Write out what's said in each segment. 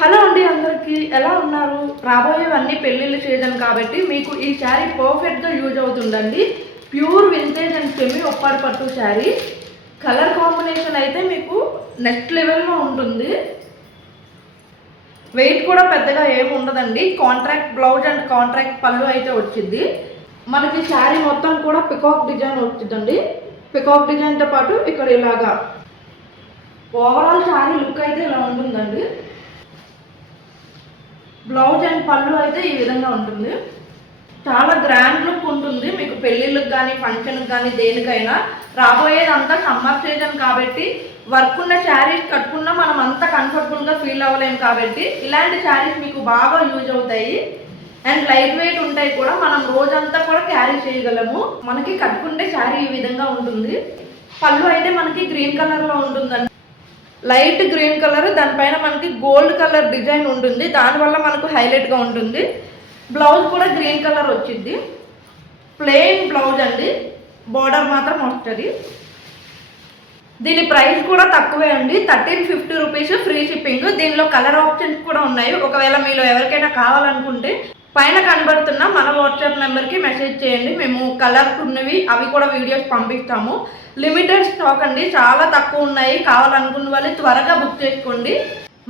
Hello అండి, అందరికీ ఎలా ఉన్నారు? రాబోయేవన్నీ పెళ్ళిళ్ళ సీజన్ కాబట్టి మీకు ఈ శారీ పర్ఫెక్ట్గా యూజ్ అవుతుందండి. ప్యూర్ వింటేజ్ అండ్ సెమీ ఒప్పాడు పట్టు శారీ. కలర్ కాంబినేషన్ అయితే మీకు నెక్స్ట్ లెవెల్లో ఉంటుంది. వెయిట్ కూడా పెద్దగా ఏమి ఉండదండి. కాంట్రాక్ట్ బ్లౌజ్ అండ్ కాంట్రాక్ట్ పళ్ళు అయితే వచ్చింది. మనకి శారీ మొత్తం కూడా పికాక్ డిజైన్ వచ్చిందండి. పికాక్ డిజైన్తో పాటు ఇక్కడ ఇలాగా ఓవరాల్ శారీ లుక్ అయితే ఇలా ఉంటుందండి. బ్లౌజ్ అండ్ పళ్ళు అయితే ఈ విధంగా ఉంటుంది. చాలా గ్రాండ్ లుక్ ఉంటుంది. మీకు పెళ్ళిళ్ళకి కానీ ఫంక్షన్కి కానీ దేనికైనా. రాబోయేదంతా సమ్మర్ సీజన్ కాబట్టి వర్క్ ఉన్న శారీస్ కట్టుకున్నా మనం అంతా కంఫర్టబుల్గా ఫీల్ అవ్వలేము కాబట్టి ఇలాంటి శారీస్ మీకు బాగా యూజ్ అవుతాయి. అండ్ లైట్ వెయిట్ ఉంటాయి కూడా, మనం రోజంతా కూడా క్యారీ చేయగలము. మనకి కట్టుకుంటే శారీ ఈ విధంగా ఉంటుంది. పళ్ళు అయితే మనకి గ్రీన్ కలర్లో ఉంటుందండి. లైట్ గ్రీన్ కలర్, దానిపైన మనకి గోల్డ్ కలర్ డిజైన్ ఉంటుంది. దానివల్ల మనకు హైలైట్గా ఉంటుంది. బ్లౌజ్ కూడా గ్రీన్ కలర్ వచ్చింది. ప్లెయిన్ బ్లౌజ్ అండి, బోర్డర్ మాత్రం వస్తుంది. దీని ప్రైస్ కూడా తక్కువే అండి, 1350 రూపీస్, ఫ్రీ షిప్పింగ్. దీనిలో కలర్ ఆప్షన్స్ కూడా ఉన్నాయి. ఒకవేళ మీలో ఎవరికైనా కావాలనుకుంటే పైన కనబడుతున్న మన వాట్సాప్ నెంబర్కి మెసేజ్ చేయండి. మేము కలర్స్ ఉన్నవి అవి కూడా వీడియోస్ పంపిస్తాము. లిమిటెడ్ స్టాక్ అండి, చాలా తక్కువ ఉన్నాయి. కావాలనుకున్న వాళ్ళు త్వరగా బుక్ చేసుకోండి.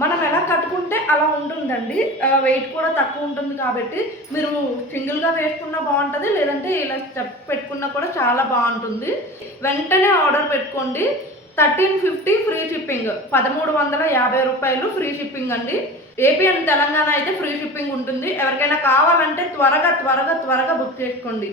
మనం ఎలా కట్టుకుంటే అలా ఉంటుందండి. వెయిట్ కూడా తక్కువ ఉంటుంది కాబట్టి మీరు సింగిల్గా వేసుకున్నా బాగుంటుంది, లేదంటే ఇలా స్టెప్ పెట్టుకున్నా కూడా చాలా బాగుంటుంది. వెంటనే ఆర్డర్ పెట్టుకోండి. 1350 ఫ్రీ షిప్పింగ్, 1350 రూపాయలు ఫ్రీ షిప్పింగ్ అండి. ఏపీ అండ్ తెలంగాణ అయితే ఫ్రీ షిప్పింగ్ ఉంటుంది. ఎవరికైనా కావాలంటే త్వరగా బుక్ చేసుకోండి.